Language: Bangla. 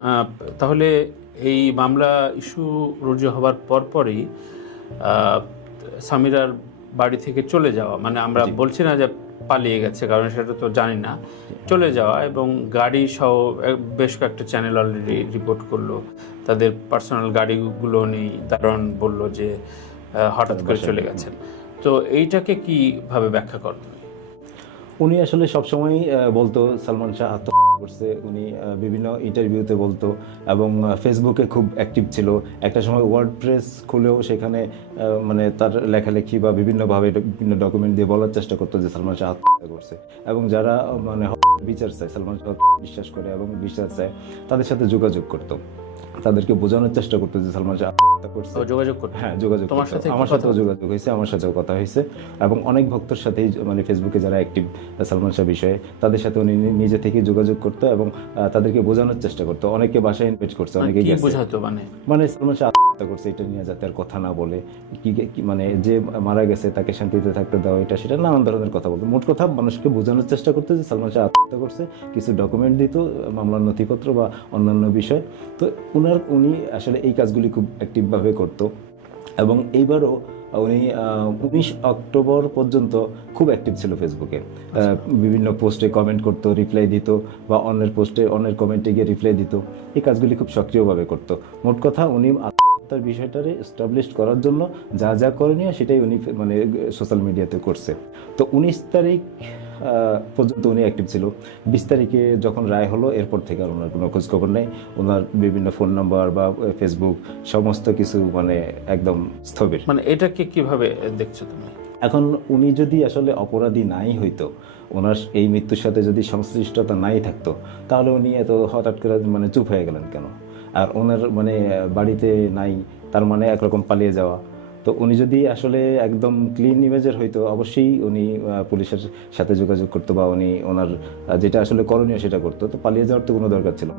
আহ, তাহলে এই মামলা ইস্যু রুজু হবার পরপরই আহ, সামিরার বাড়ি থেকে চলে যাওয়া, মানে আমরা জি। বলছি না যে পালিয়ে গেছে, কারণ সেটা তো জানি না, চলে যাওয়া এবং গাড়ি সহ বেশ কয়েকটা চ্যানেল অলরেডি রিপোর্ট করলো তাদের পার্সোনাল গাড়িগুলো নেই, দারোয়ান বলল যে হঠাৎ তার করে বাসায় চলে নেই। গেছেন। তো এইটাকে কিভাবে ব্যাখ্যা করেন? উনি আসলে সবসময় বলতো সালমান শাহ আত্মহত্যা করছে। উনি বিভিন্ন ইন্টারভিউতে বলতো এবং ফেসবুকে খুব অ্যাক্টিভ ছিল। একটা সময় ওয়ার্ড প্রেস খুলেও সেখানে মানে তার লেখালেখি বা বিভিন্নভাবে বিভিন্ন ডকুমেন্ট দিয়ে বলার চেষ্টা করতো যে সালমান শাহ আত্মহত্যা করছে। এবং যারা মানে বিচার চায়, সালমান শাহ বিশ্বাস করে এবং বিচার চায়, তাদের সাথে যোগাযোগ করতো, তাদেরকে বোঝানোর চেষ্টা করতো যে সালমান শাহ আত্মহত্যা করছে। যোগাযোগ করতে? হ্যাঁ, যোগাযোগ তোমার করতো। সাথে কি আমার কথা সাথেও যোগাযোগ হয়েছে, আমার সাথেও কথা হয়েছে এবং অনেক ভক্তর সাথেই মানে ফেসবুকে যারা অ্যাক্টিভ সালমান শাহ বিষয়ে, তাদের সাথে উনি নিজে থেকে যোগাযোগ করতো এবং তাদেরকে বোঝানোর চেষ্টা করতো। অনেকে বাসায় ইনভাইট করছে, মানে অনেকে কি গেছে। বোঝাতো? মানে মানে সালমান শাহ আত্মহত্যা করছে এটা নিয়ে যাতে আর কথা না বলে, মানে যে মারা গেছে তাকে শান্তিতে থাকতে দেওয়া, এটা সেটা নানান ধরনের কথা বলতো। মোট কথা মানুষকে বোঝানোর চেষ্টা করতে যে সালমান শাহ আত্মহত্যা করছে, কিছু ডকুমেন্ট দিত, মামলার নথিপত্র বা অন্যান্য বিষয়। তো উনি আসলে এই কাজগুলি খুব অ্যাক্টিভভাবে করতো এবং এইবারও উনি 19 অক্টোবর পর্যন্ত খুব অ্যাক্টিভ ছিল ফেসবুকে। বিভিন্ন পোস্টে কমেন্ট করতো, রিপ্লাই দিত, বা অন্যের পোস্টে অন্যের কমেন্টে গিয়ে রিপ্লাই দিত। এই কাজগুলি খুব সক্রিয়ভাবে করতো। মোট কথা উনি আত্মহত্যার বিষয়টারে এস্টাবলিশ করার জন্য যা যা করণীয় সেটাই উনি মানে সোশ্যাল মিডিয়াতে করছে। তো 19 তারিখ পর্যন্ত উনি অ্যাক্টিভ ছিল। 20 তারিখে যখন রায় হলো, এরপর থেকে আর ওনার কোনো খোঁজখবর নেই। ওনার বিভিন্ন ফোন নাম্বার বা ফেসবুক সমস্ত কিছু মানে একদম স্থবির। মানে এটাকে কিভাবে দেখছো তুমি? এখন উনি যদি আসলে অপরাধী নাই হইতো, ওনার এই মৃত্যুর সাথে যদি সংশ্লিষ্টতা নাই থাকতো, তাহলে উনি এত হঠাৎ করে মানে চুপ হয়ে গেলেন কেন? আর ওনার মানে বাড়িতে নাই, তার মানে একরকম পালিয়ে যাওয়া। তো উনি যদি আসলে একদম ক্লিন ইমেজের হইতো, অবশ্যই উনি পুলিশের সাথে যোগাযোগ করতো বা উনি ওনার যেটা আসলে করণীয় সেটা করতো। তো পালিয়ে যাওয়ার তো কোনো দরকার ছিল না।